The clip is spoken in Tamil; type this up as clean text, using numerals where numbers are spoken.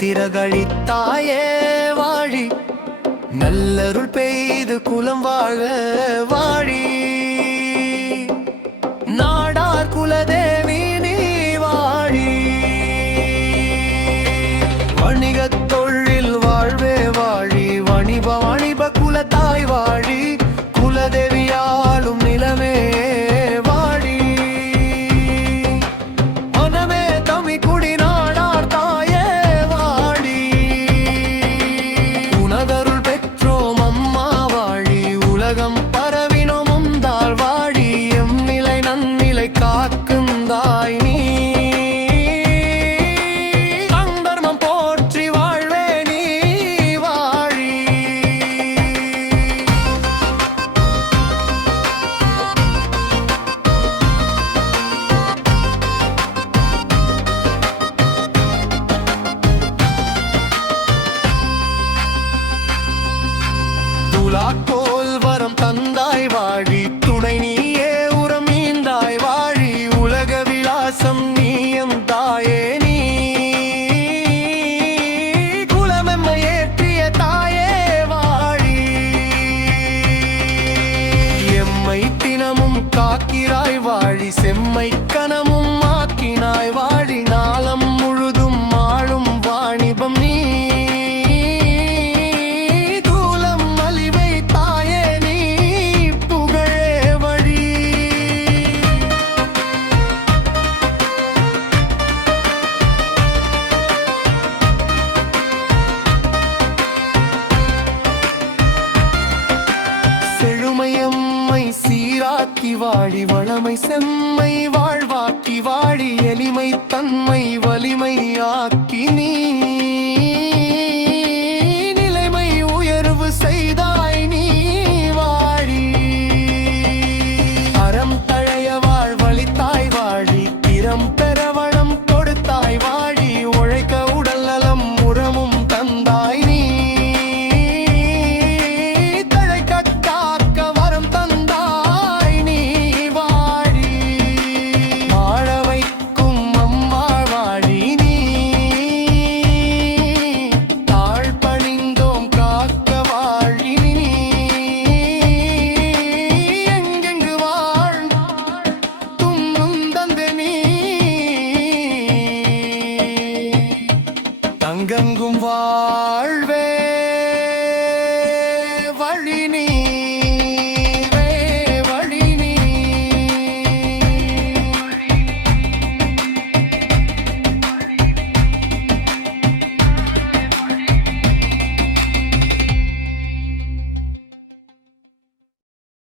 திரகழித்தாயே வாழி, நல்லருள் பெய்து குலம் வாழ வாழி. நாடார் குலதேவி நீ வாழி, வணிகத் தொழில் வாழ்வே வாழி. வாணிப குலத்தாய் வாழி, குலதேவியாலும் நிலமே வாழி. மனமே தமி குடி நாடார் தாயே வாழி, உனதருள் பெற்றோம் அம்மா வாழி. உலகம் பரவினோம் உந்தாள் வாழி, எம் நிலை நன்னிலை காக்குந்தாய் நீ. தர்மம் போற்றி வாழ்வே நீ வாழி. துலாக்கோல் வரம் தந்தாய் வாழி, துணை நீயே உரம் ஈந்தாய் வாழி. உலக விலாசம் நீயம் தாயே நீ, குலமெம்மை ஏற்றிய தாயே வாழி. எம்மை தினமும் காக்கிறாய் வாழி, செம்மை கனமும் ஆக்கினாய் வாழி. நாளம் முழுதும் ஆளும் வாணிபம் நீ, செழுமையம்மை சீராக்கி வாழி. வளமை செம்மை வாழ்வாக்கி வாழி, எளிமை தன்மை வலிமை ஆக்கி நீ. நிலைமை உயர்வு செய்தாய் நீ வாழி, அறம் தழைய வாழ்வழித்தாய் வாழி. திறம் பெற வளம் கொடுத்தாய் வாழி, உழைக்க உடல் நலம் உரமும் தந்தாய் நீ. அங்கெங்கும் வா